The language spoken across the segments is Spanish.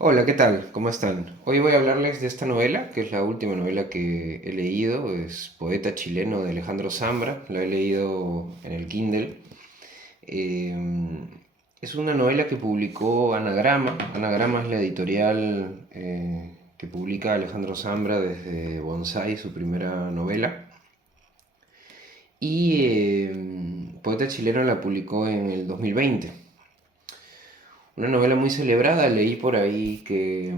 Hola, ¿qué tal? ¿Cómo están? Hoy voy a hablarles de esta novela, que es la última novela que he leído. Es Poeta chileno de Alejandro Zambra. La he leído en el Kindle. Eh, es una novela que publicó Anagrama. Anagrama es la editorial que publica Alejandro Zambra desde Bonsai, su primera novela. Y Poeta chileno la publicó en el 2020. Una novela muy celebrada, leí por ahí que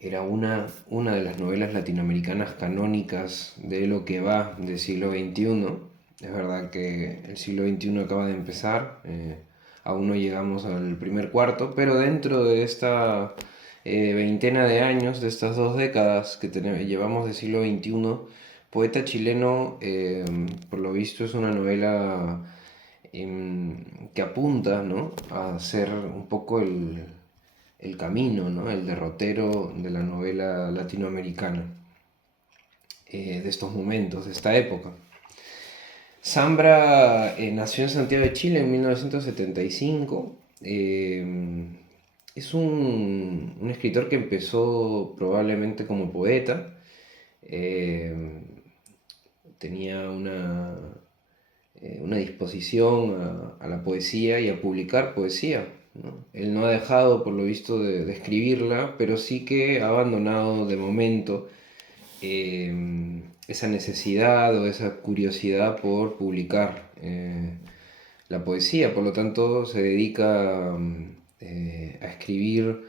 era una de las novelas latinoamericanas canónicas de lo que va del siglo XXI. Es verdad que el siglo XXI acaba de empezar, aún no llegamos al primer cuarto, pero dentro de esta veintena de años, de estas dos décadas que llevamos del siglo XXI, Poeta chileno, por lo visto, es una novela que apunta, ¿no?, a ser un poco el camino, ¿no?, el derrotero de la novela latinoamericana de estos momentos, de esta época. Zambra nació en Santiago de Chile en 1975. Es un escritor que empezó probablemente como poeta. Eh, Tenía una disposición a la poesía y a publicar poesía, ¿no? Él no ha dejado, por lo visto, de escribirla, pero sí que ha abandonado de momento esa necesidad o esa curiosidad por publicar la poesía. Por lo tanto, se dedica a escribir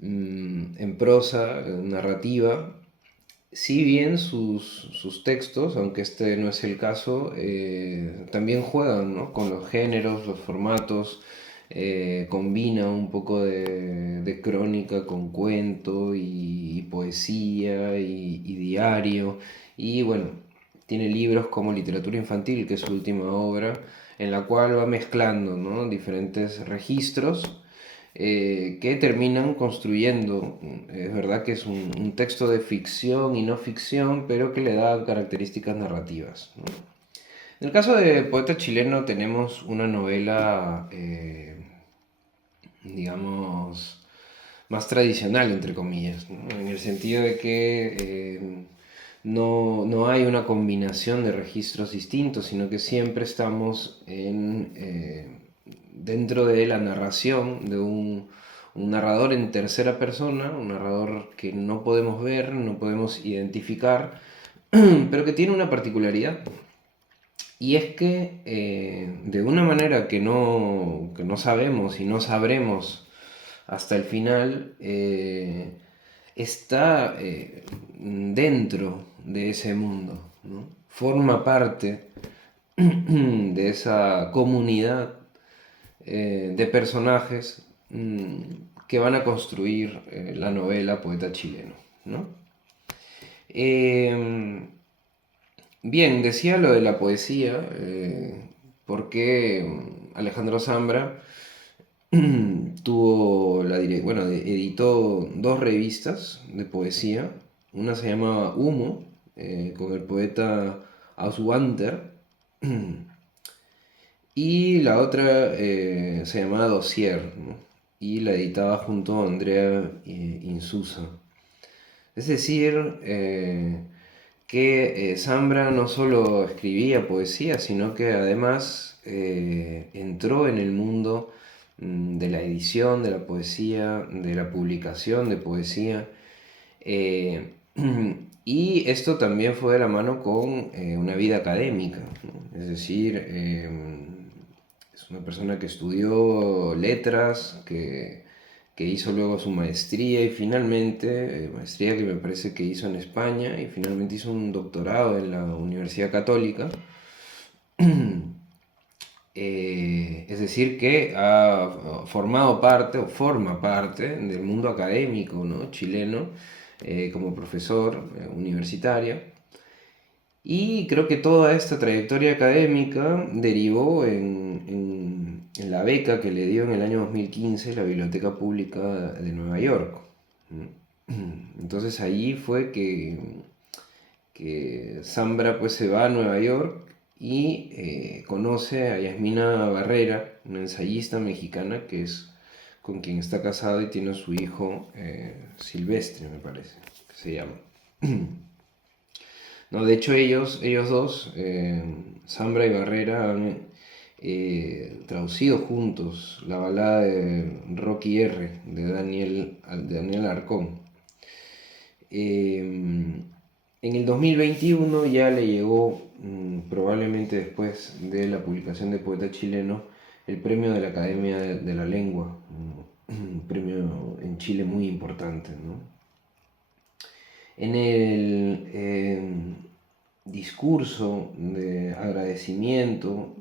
en prosa, narrativa. Si bien sus textos, aunque este no es el caso, también juegan, ¿no?, con los géneros, los formatos, combina un poco de crónica con cuento y poesía y diario. Y bueno, tiene libros como Literatura Infantil, que es su última obra, en la cual va mezclando, ¿no?, diferentes registros que terminan construyendo. Es verdad que es un texto de ficción y no ficción, pero que le da características narrativas, ¿no? En el caso de Poeta chileno tenemos una novela, digamos, más tradicional, entre comillas, ¿no?, en el sentido de que no hay una combinación de registros distintos, sino que siempre estamos dentro de la narración de un narrador en tercera persona, un narrador que no podemos ver, no podemos identificar, pero que tiene una particularidad. Y es que de una manera que no sabemos y no sabremos hasta el final, está dentro de ese mundo, ¿no? Forma parte de esa comunidad de personajes que van a construir la novela Poeta chileno, ¿no? Eh, Bien, decía lo de la poesía, porque Alejandro Zambra bueno, editó dos revistas de poesía. Una se llama Humo, con el poeta Auswanter, y la otra se llamaba Dossier, ¿no?, y la editaba junto a Andrea Insusa. Es decir, que Zambra no solo escribía poesía, sino que además entró en el mundo de la edición de la poesía, de la publicación de poesía. eh, y esto también fue de la mano con una vida académica, ¿no? Es decir, es una persona que estudió letras, que hizo luego su maestría y finalmente, maestría que me parece que hizo en España, y finalmente hizo un doctorado en la Universidad Católica. Es decir, que ha formado parte o forma parte del mundo académico, ¿no?, chileno, como profesor universitario. Y creo que toda esta trayectoria académica derivó en la beca que le dio en el año 2015 la Biblioteca Pública de Nueva York. Entonces allí fue que Zambra pues se va a Nueva York y conoce a Yasmina Barrera, una ensayista mexicana que es con quien está casado y tiene a su hijo Silvestre, me parece, que se llama. No, de hecho ellos dos, Zambra y Barrera, han traducido juntos la balada de Rocky R de Daniel Arcón. En el 2021 ya le llegó, probablemente después de la publicación de Poeta Chileno, el premio de la Academia de la Lengua, un premio en Chile muy importante, ¿no? En el discurso de agradecimiento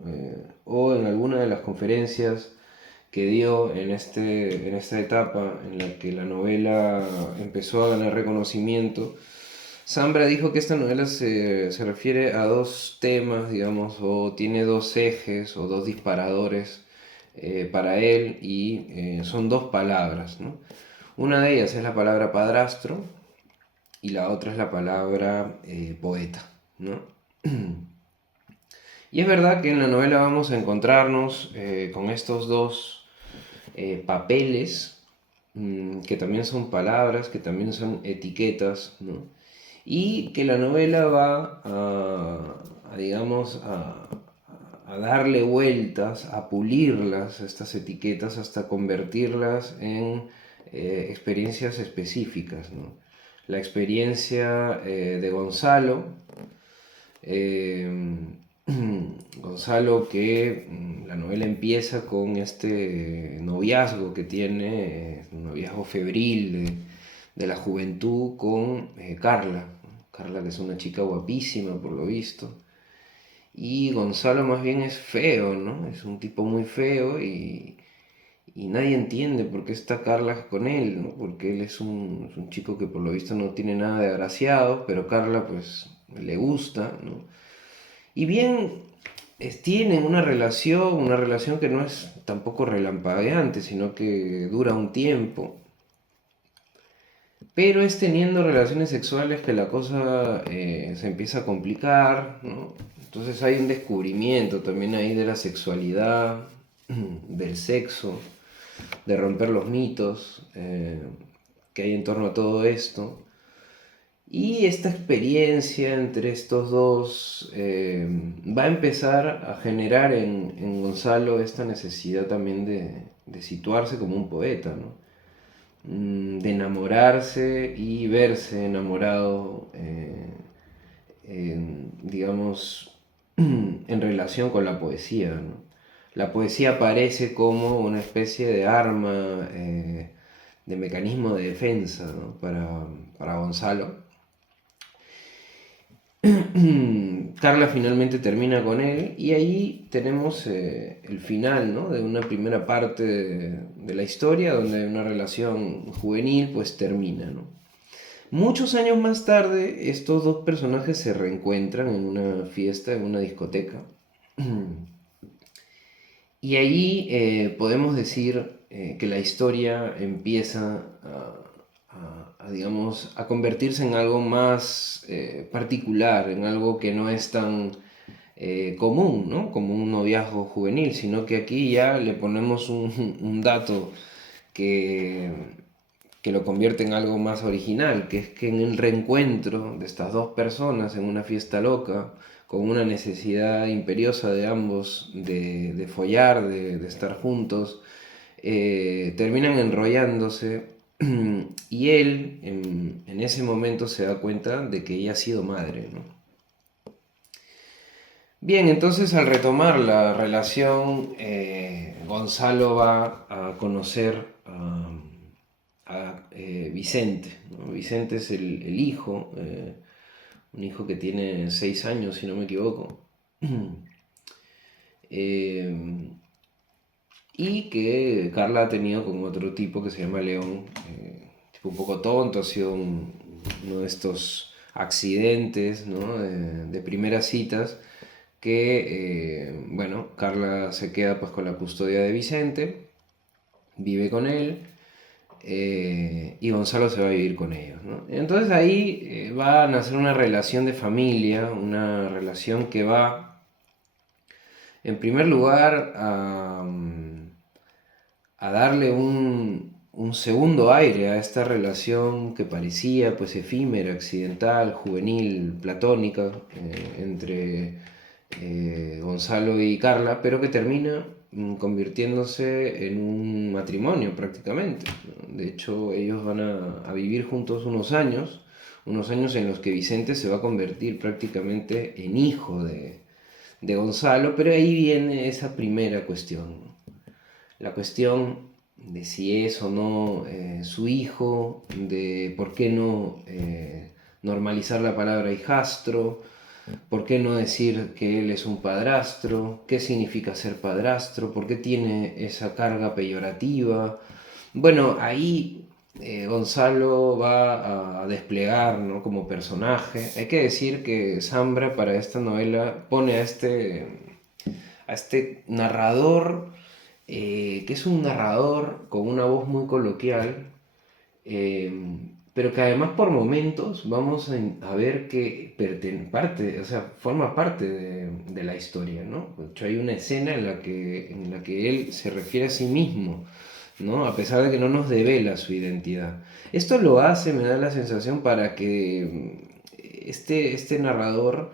o en alguna de las conferencias que dio en esta etapa en la que la novela empezó a ganar reconocimiento, Zambra dijo que esta novela se refiere a dos temas, digamos, o tiene dos ejes o dos disparadores para él y son dos palabras, ¿no? Una de ellas es la palabra padrastro y la otra es la palabra poeta, ¿no? Y es verdad que en la novela vamos a encontrarnos con estos dos papeles, que también son palabras, que también son etiquetas, ¿no? Y que la novela va digamos, a darle vueltas, a pulirlas, estas etiquetas, hasta convertirlas en experiencias específicas, ¿no? La experiencia de Gonzalo, eh, Gonzalo que la novela empieza con este noviazgo que tiene, un noviazgo febril de la juventud con Carla. Carla, que es una chica guapísima por lo visto. Y Gonzalo más bien es feo, ¿no? Es un tipo muy feo y nadie entiende por qué está Carla con él, ¿no? Porque él es un chico que por lo visto no tiene nada de agraciado, pero Carla pues le gusta, ¿no? Y bien, tienen una relación que no es tampoco relampagueante, sino que dura un tiempo. Pero es teniendo relaciones sexuales que la cosa se empieza a complicar, ¿no? Entonces hay un descubrimiento también ahí de la sexualidad, del sexo, de romper los mitos que hay en torno a todo esto. Y esta experiencia entre estos dos va a empezar a generar en Gonzalo esta necesidad también de situarse como un poeta, ¿no? De enamorarse y verse enamorado, digamos, en relación con la poesía, ¿no? La poesía aparece como una especie de arma, de mecanismo de defensa, ¿no? Para Gonzalo. Carla finalmente termina con él y ahí tenemos el final, ¿no? De una primera parte de la historia donde una relación juvenil pues termina, ¿no? Muchos años más tarde estos dos personajes se reencuentran en una fiesta, en una discoteca. Y ahí podemos decir que la historia empieza digamos, a convertirse en algo más particular, en algo que no es tan común, ¿no? Como un noviazgo juvenil, sino que aquí ya le ponemos un dato que, que lo convierte en algo más original, que es que en el reencuentro de estas dos personas en una fiesta loca, con una necesidad imperiosa de ambos de follar, de estar juntos, terminan enrollándose y él en ese momento se da cuenta de que ella ha sido madre, ¿no? Bien, entonces al retomar la relación, Gonzalo va a conocer a Vicente, ¿no? Vicente es el hijo, un hijo que tiene 6 años, si no me equivoco. Eh, y que Carla ha tenido con otro tipo que se llama León, tipo un poco tonto, ha sido uno de estos accidentes, ¿no? De primeras citas, que, bueno, Carla se queda pues con la custodia de Vicente, vive con él, y Gonzalo se va a vivir con ellos, ¿no? Entonces ahí va a nacer una relación de familia, una relación que va, en primer lugar, a darle un segundo aire a esta relación que parecía pues efímera, accidental, juvenil, platónica, entre Gonzalo y Carla, pero que termina convirtiéndose en un matrimonio prácticamente, ¿no? De hecho, ellos van a vivir juntos unos años en los que Vicente se va a convertir prácticamente en hijo de Gonzalo, pero ahí viene esa primera cuestión, ¿no? La cuestión de si es o no su hijo, de por qué no normalizar la palabra hijastro, por qué no decir que él es un padrastro, qué significa ser padrastro, por qué tiene esa carga peyorativa. Bueno, ahí Gonzalo va a desplegar, ¿no?, como personaje. Hay que decir que Zambra para esta novela pone a este narrador, que es un narrador con una voz muy coloquial, eh, pero que además por momentos vamos a ver que parte, o sea, forma parte de la historia, ¿no? De hecho, hay una escena en la que él se refiere a sí mismo, ¿no? A pesar de que no nos devela su identidad. Esto lo hace, me da la sensación, para que este narrador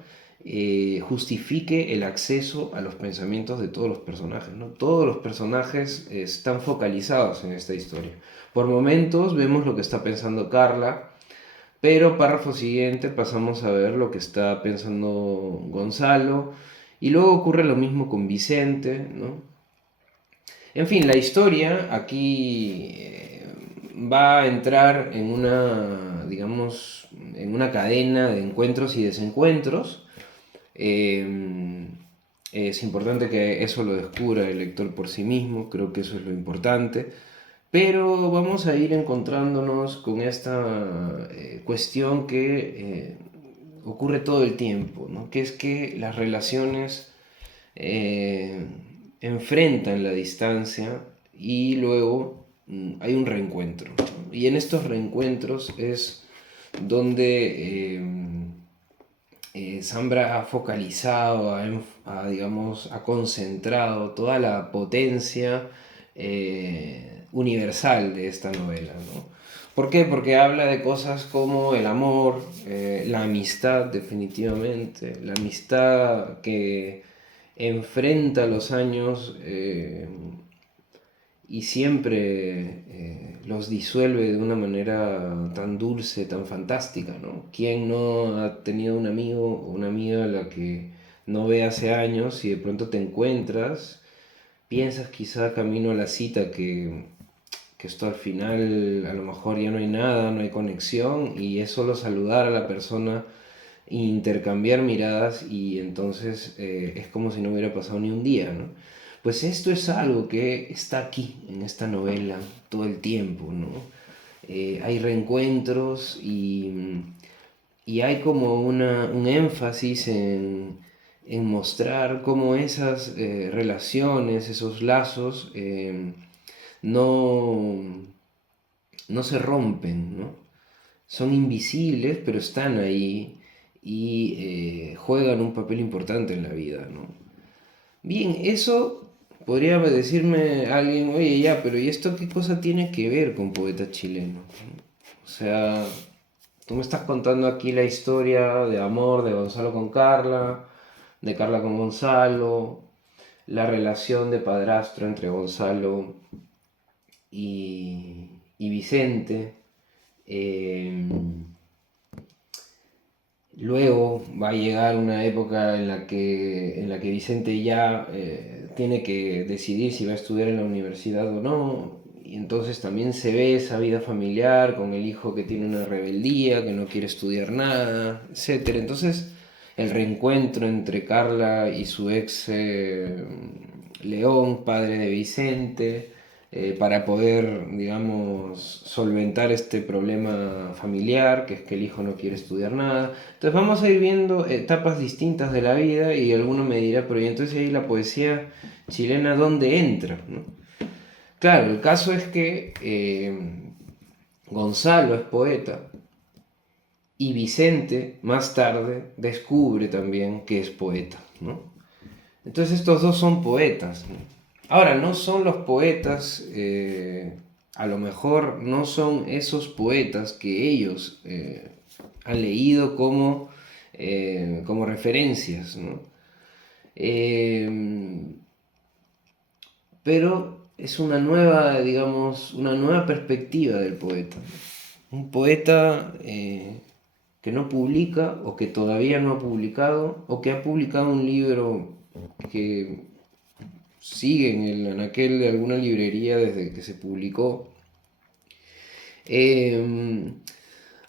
justifique el acceso a los pensamientos de todos los personajes, ¿no? Todos los personajes están focalizados en esta historia. Por momentos vemos lo que está pensando Carla, pero párrafo siguiente pasamos a ver lo que está pensando Gonzalo, y luego ocurre lo mismo con Vicente, ¿no? En fin, la historia aquí va a entrar en una, digamos, en una cadena de encuentros y desencuentros. Eh, es importante que eso lo descubra el lector por sí mismo, creo que eso es lo importante. Pero vamos a ir encontrándonos con esta cuestión que ocurre todo el tiempo, ¿no? Que es que las relaciones eh, enfrentan la distancia y luego hay un reencuentro, ¿no? Y en estos reencuentros es donde Zambra ha focalizado, digamos, ha concentrado toda la potencia universal de esta novela, ¿no? ¿Por qué? Porque habla de cosas como el amor, la amistad definitivamente, la amistad que enfrenta los años y siempre los disuelve de una manera tan dulce, tan fantástica, ¿no? ¿Quién no ha tenido un amigo o una amiga a la que no ve hace años y de pronto te encuentras, piensas quizá camino a la cita que esto al final a lo mejor ya no hay nada, no hay conexión y es solo saludar a la persona, intercambiar miradas y entonces es como si no hubiera pasado ni un día, ¿no? Pues esto es algo que está aquí en esta novela todo el tiempo, ¿no? Hay reencuentros y hay como un énfasis en mostrar cómo esas relaciones, esos lazos, no, no se rompen, ¿no? Son invisibles, pero están ahí y juegan un papel importante en la vida, ¿no? Bien, eso podría decirme alguien, oye, ya, pero ¿y esto qué cosa tiene que ver con poeta chileno? O sea, tú me estás contando aquí la historia de amor de Gonzalo con Carla, de Carla con Gonzalo, la relación de padrastro entre Gonzalo y Vicente. Eh, Luego va a llegar una época en la que Vicente ya tiene que decidir si va a estudiar en la universidad o no. Y entonces también se ve esa vida familiar con el hijo que tiene una rebeldía, que no quiere estudiar nada, etcétera. Entonces el reencuentro entre Carla y su ex León, padre de Vicente, para poder, digamos, solventar este problema familiar, que es que el hijo no quiere estudiar nada. Entonces vamos a ir viendo etapas distintas de la vida y alguno me dirá, pero ¿y entonces ahí la poesía chilena dónde entra?, ¿no? Claro, el caso es que Gonzalo es poeta y Vicente más tarde descubre también que es poeta, ¿no? Entonces estos dos son poetas, ¿no? Ahora, no son los poetas, a lo mejor no son esos poetas que ellos han leído como referencias, ¿no? Eh, pero es una nueva, digamos, una nueva perspectiva del poeta. Un poeta que no publica o que todavía no ha publicado o que ha publicado un libro que sigue en el anaquel de alguna librería desde que se publicó. Eh,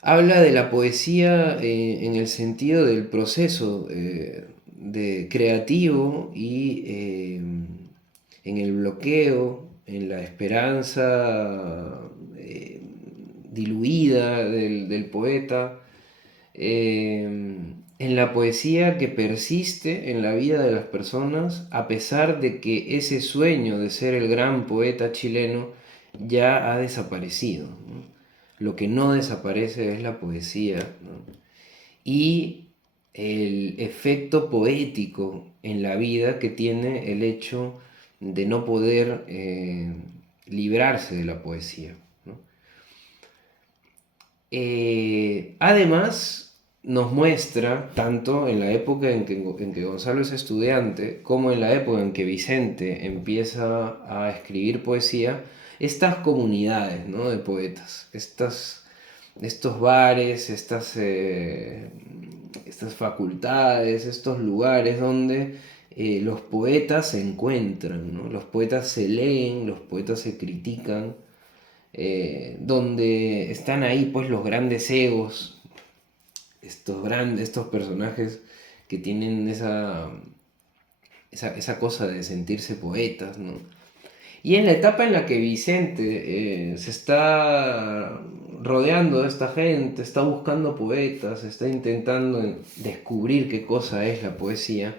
Habla de la poesía en el sentido del proceso de creativo y en el bloqueo, en la esperanza diluida del poeta, en la poesía que persiste en la vida de las personas a pesar de que ese sueño de ser el gran poeta chileno ya ha desaparecido, ¿no? Lo que no desaparece es la poesía, ¿no? Y el efecto poético en la vida que tiene el hecho de no poder librarse de la poesía, ¿no? Además, nos muestra, tanto en la época en que Gonzalo es estudiante, como en la época en que Vicente empieza a escribir poesía, estas comunidades, ¿no?, de poetas, estos bares, estas facultades, estos lugares donde los poetas se encuentran, ¿no? Los poetas se leen, los poetas se critican, donde están ahí pues los grandes egos, estos personajes que tienen esa cosa de sentirse poetas, ¿no? Y en la etapa en la que Vicente se está rodeando de esta gente, está buscando poetas, está intentando descubrir qué cosa es la poesía,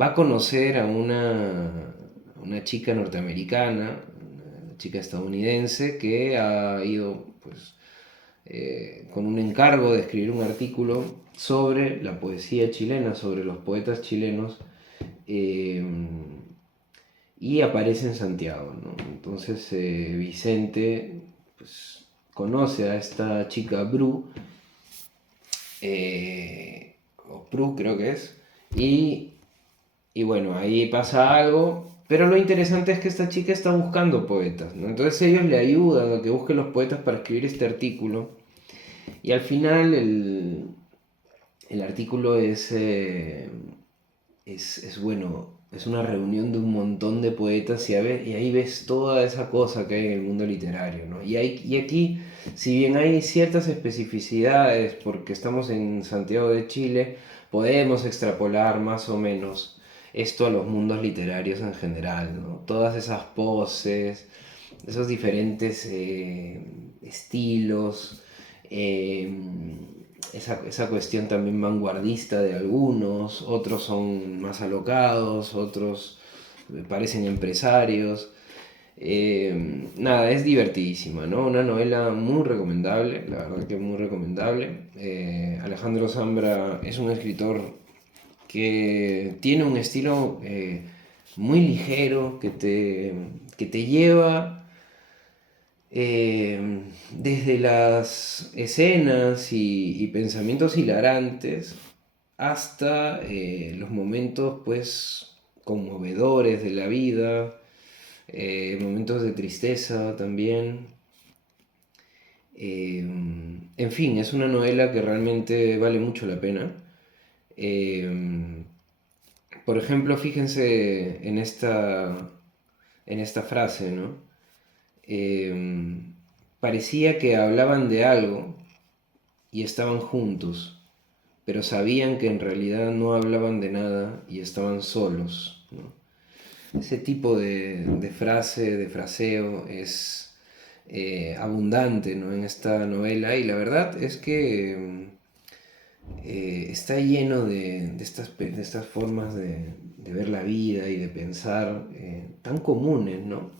va a conocer a una chica norteamericana, una chica estadounidense que ha ido pues, con un encargo de escribir un artículo sobre la poesía chilena, sobre los poetas chilenos, eh, y aparece en Santiago, ¿no? Entonces Vicente pues, conoce a esta chica Bru, o Pru creo que es, y y bueno, ahí pasa algo, pero lo interesante es que esta chica está buscando poetas, ¿no? Entonces ellos le ayudan a que busque los poetas para escribir este artículo. Y al final el artículo bueno, es una reunión de un montón de poetas y ahí ves toda esa cosa que hay en el mundo literario, ¿no? Y aquí, si bien hay ciertas especificidades, porque estamos en Santiago de Chile, podemos extrapolar más o menos esto a los mundos literarios en general, ¿no? Todas esas poses, esos diferentes estilos, eh, esa cuestión también vanguardista de algunos, otros son más alocados, otros parecen empresarios. Nada, es divertidísima, ¿no? Una novela muy recomendable, la verdad que muy recomendable. Alejandro Zambra es un escritor que tiene un estilo muy ligero, que te lleva desde las escenas y pensamientos hilarantes hasta los momentos pues conmovedores de la vida, momentos de tristeza también. En fin, es una novela que realmente vale mucho la pena. Eh, por ejemplo, fíjense en esta frase, ¿no? Parecía que hablaban de algo y estaban juntos, pero sabían que en realidad no hablaban de nada y estaban solos, ¿no? Ese tipo de frase, de fraseo es abundante, ¿no?, en esta novela y la verdad es que está lleno de estas formas de ver la vida y de pensar tan comunes, ¿no?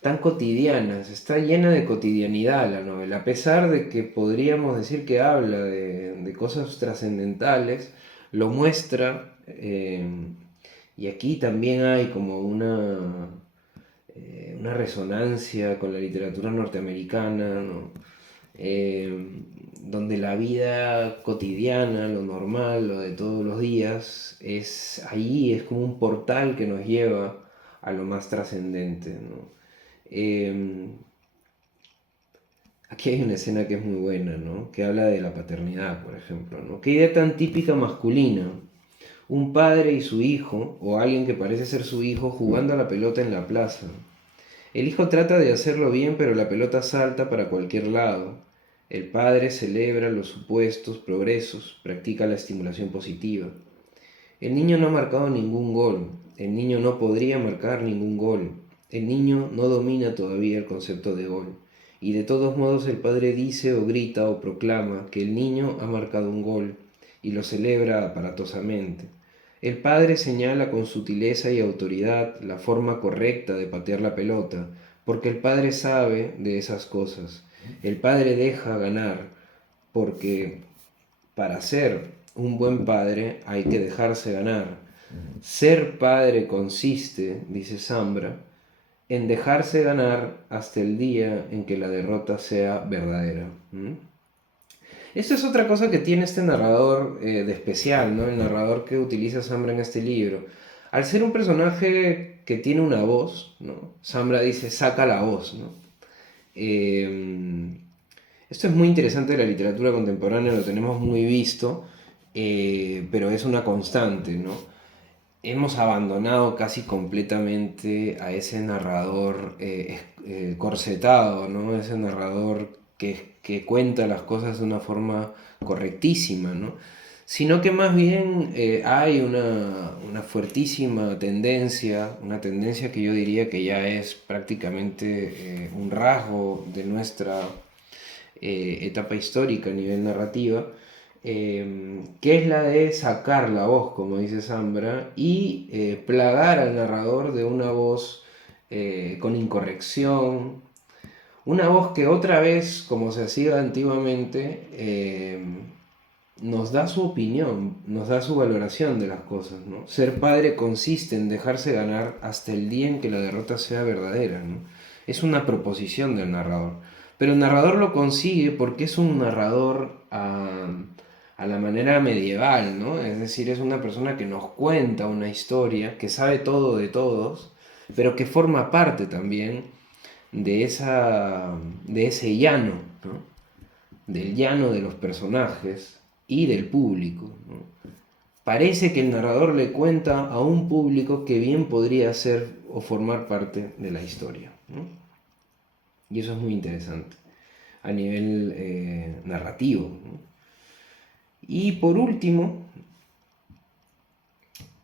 Tan cotidianas, está llena de cotidianidad la novela, a pesar de que podríamos decir que habla de cosas trascendentales, lo muestra, y aquí también hay como una resonancia con la literatura norteamericana, ¿no? Donde la vida cotidiana, lo normal, lo de todos los días, es como un portal que nos lleva a lo más trascendente, ¿no? Aquí hay una escena que es muy buena, ¿no? Que habla de la paternidad, por ejemplo, ¿no? Qué idea tan típica masculina. Un padre y su hijo, o alguien que parece ser su hijo, jugando a la pelota en la plaza. El hijo trata de hacerlo bien, pero la pelota salta para cualquier lado. El padre celebra los supuestos progresos, practica la estimulación positiva. El niño no ha marcado ningún gol. El niño no podría marcar ningún gol. El niño no domina todavía el concepto de gol. Y de todos modos el padre dice o grita o proclama que el niño ha marcado un gol y lo celebra aparatosamente. El padre señala con sutileza y autoridad la forma correcta de patear la pelota, porque el padre sabe de esas cosas. El padre deja ganar, porque para ser un buen padre hay que dejarse ganar. Ser padre consiste, dice Zambra, en dejarse ganar hasta el día en que la derrota sea verdadera. Esto es otra cosa que tiene este narrador de especial, ¿no? El narrador que utiliza Zambra en este libro. Al ser un personaje que tiene una voz, ¿no? Zambra dice, saca la voz, ¿no? Eh, Esto es muy interesante de la literatura contemporánea, lo tenemos muy visto, pero es una constante, ¿no? Hemos abandonado casi completamente a ese narrador corsetado, ¿no? Ese narrador que cuenta las cosas de una forma correctísima, ¿no? Sino que más bien hay una fuertísima tendencia, una tendencia que yo diría que ya es prácticamente un rasgo de nuestra etapa histórica a nivel narrativa, que es la de sacar la voz, como dice Zambra, y plagar al narrador de una voz con incorrección, una voz que otra vez, como se hacía antiguamente, nos da su opinión, nos da su valoración de las cosas, ¿no? Ser padre consiste en dejarse ganar hasta el día en que la derrota sea verdadera, ¿no? Es una proposición del narrador. Pero el narrador lo consigue porque es un narrador a la manera medieval, ¿no? Es decir, es una persona que nos cuenta una historia, que sabe todo de todos, pero que forma parte también de ese llano, ¿no? Del llano de los personajes y del público, ¿no? Parece que el narrador le cuenta a un público que bien podría ser o formar parte de la historia, ¿no? Y eso es muy interesante a nivel narrativo, ¿no? Y por último,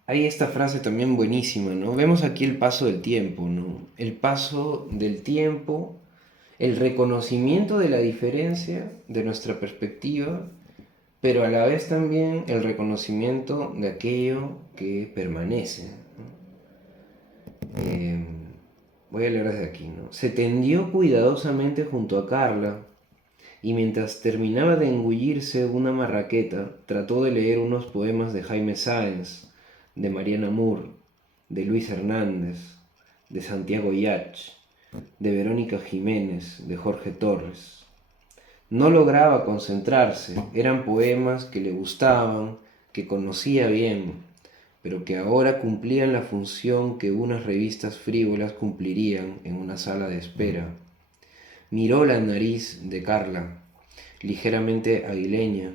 hay esta frase también buenísima, ¿no? Vemos aquí el paso del tiempo, ¿no? El paso del tiempo, el reconocimiento de la diferencia de nuestra perspectiva, pero a la vez también el reconocimiento de aquello que permanece, ¿no? Voy a leer desde aquí, ¿no? Se tendió cuidadosamente junto a Carla y mientras terminaba de engullirse una marraqueta, trató de leer unos poemas de Jaime Sáenz, de Mariana Moore, de Luis Hernández, de Santiago Yach, de Verónica Jiménez, de Jorge Torres. No lograba concentrarse, eran poemas que le gustaban, que conocía bien, pero que ahora cumplían la función que unas revistas frívolas cumplirían en una sala de espera. Miró la nariz de Carla, ligeramente aguileña,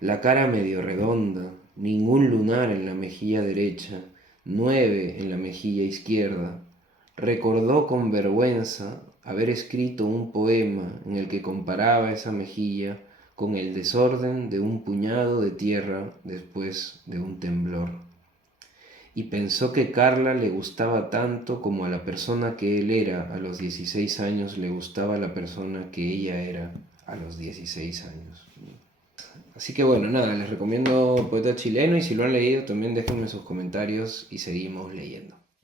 la cara medio redonda, ningún lunar en la mejilla derecha, 9 en la mejilla izquierda. Recordó con vergüenza haber escrito un poema en el que comparaba esa mejilla con el desorden de un puñado de tierra después de un temblor. Y pensó que Carla le gustaba tanto como a la persona que él era a los 16 años le gustaba la persona que ella era a los 16 años. Así que bueno, nada, les recomiendo Poeta Chileno y si lo han leído también déjenme sus comentarios y seguimos leyendo.